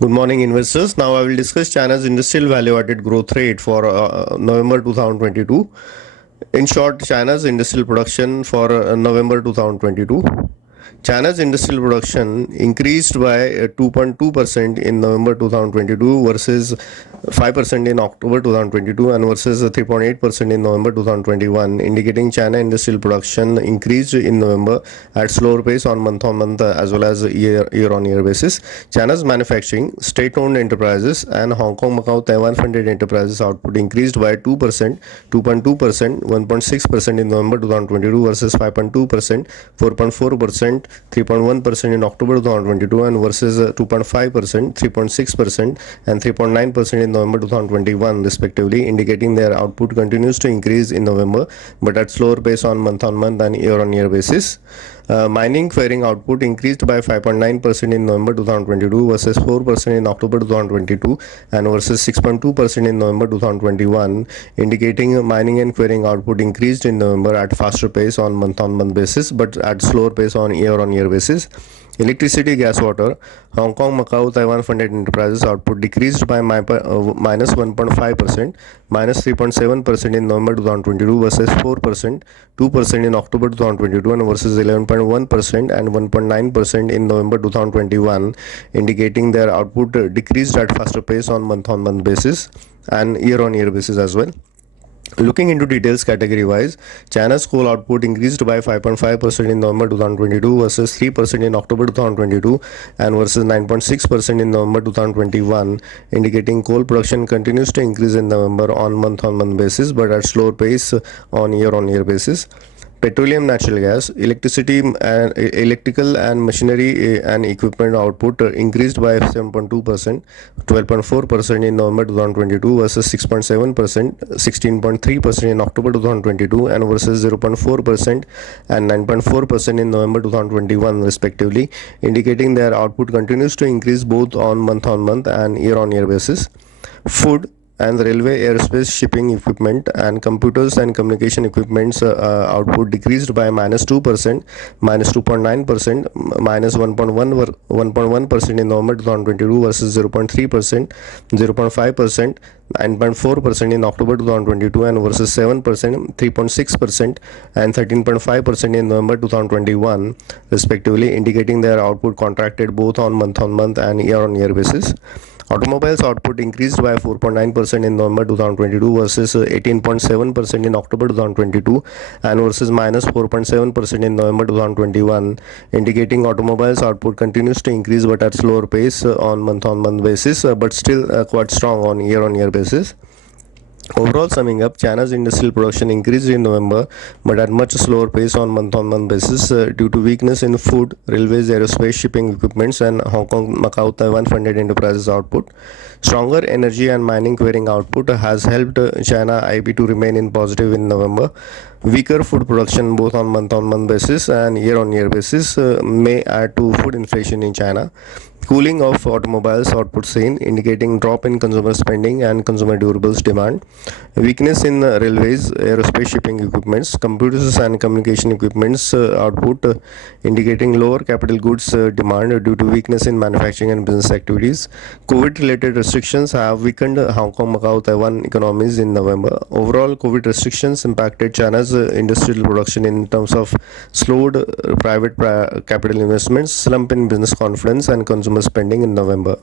Good morning, investors. Now I will discuss China's industrial value-added growth rate for November 2022. In short, China's industrial production for November 2022. China's industrial production increased by 2.2% in November 2022 versus 5% in October 2022 and versus 3.8% in November 2021, indicating China industrial production increased in November at slower pace on month-on-month as well as year-on-year basis. China's manufacturing, state-owned enterprises and Hong Kong, Macau, Taiwan funded enterprises output increased by 2%, 2.2%, 1.6% in November 2022 versus 5.2%, 4.4%, 3.1% in October 2022 and versus 2.5%, 3.6% and 3.9% in November 2021 respectively, indicating their output continues to increase in November but at slower pace on month-on-month and year-on-year basis. Mining quarrying output increased by 5.9% in November 2022 versus 4% in October 2022 and versus 6.2% in November 2021, indicating mining and quarrying output increased in November at faster pace on month-on-month basis but at slower pace on year-on-year basis. Electricity, gas, water, Hong Kong, Macau, Taiwan funded enterprises output decreased by minus 1.5%, minus 3.7% in November 2022 versus 4%, 2% in October 2022 and versus 11.1% and 1.9% in November 2021, indicating their output decreased at faster pace on month-on-month basis and year-on-year basis as well. Looking into details category wise, China's coal output increased by 5.5% in November 2022 versus 3% in October 2022 and versus 9.6% in November 2021, indicating coal production continues to increase in November on month-on-month basis but at slower pace on year-on-year basis. Petroleum, natural gas, electricity and electrical and machinery and equipment output increased by 7.2%, 12.4% in November 2022 versus 6.7%, 16.3% in October 2022 and versus 0.4% and 9.4% in November 2021 respectively, indicating their output continues to increase both on month-on-month and year-on-year basis. Food and the railway, aerospace, shipping equipment and computers and communication equipments output decreased by minus 2%, minus 2.9%, minus 1.1% in November 2022 versus 0.3%, 0.5%, 9.4% in October 2022 and versus 7%, 3.6% and 13.5% in November 2021 respectively, indicating their output contracted both on month-on-month and year-on-year basis. Automobiles output increased by 4.9% in November 2022 versus 18.7% in October 2022 and versus minus 4.7% in November 2021, indicating automobiles output continues to increase but at slower pace on month-on-month basis but still quite strong on year-on-year basis. Overall, summing up, China's industrial production increased in November but at much slower pace on month-on-month basis due to weakness in food, railways, aerospace, shipping equipments and Hong Kong, Macau, Taiwan funded enterprises output. Stronger energy and mining quarrying output has helped China IB to remain in positive in November. Weaker food production both on month-on-month basis and year-on-year basis may add to food inflation in China. Cooling of automobiles output seen, indicating drop in consumer spending and consumer durables demand. Weakness in railways, aerospace, shipping equipments, computers and communication equipments output, indicating lower capital goods demand due to weakness in manufacturing and business activities. COVID-related restrictions have weakened Hong Kong, Macau, Taiwan economies in November. Overall, COVID restrictions impacted China's industrial production in terms of slowed private capital investments, slump in business confidence and consumer spending in November.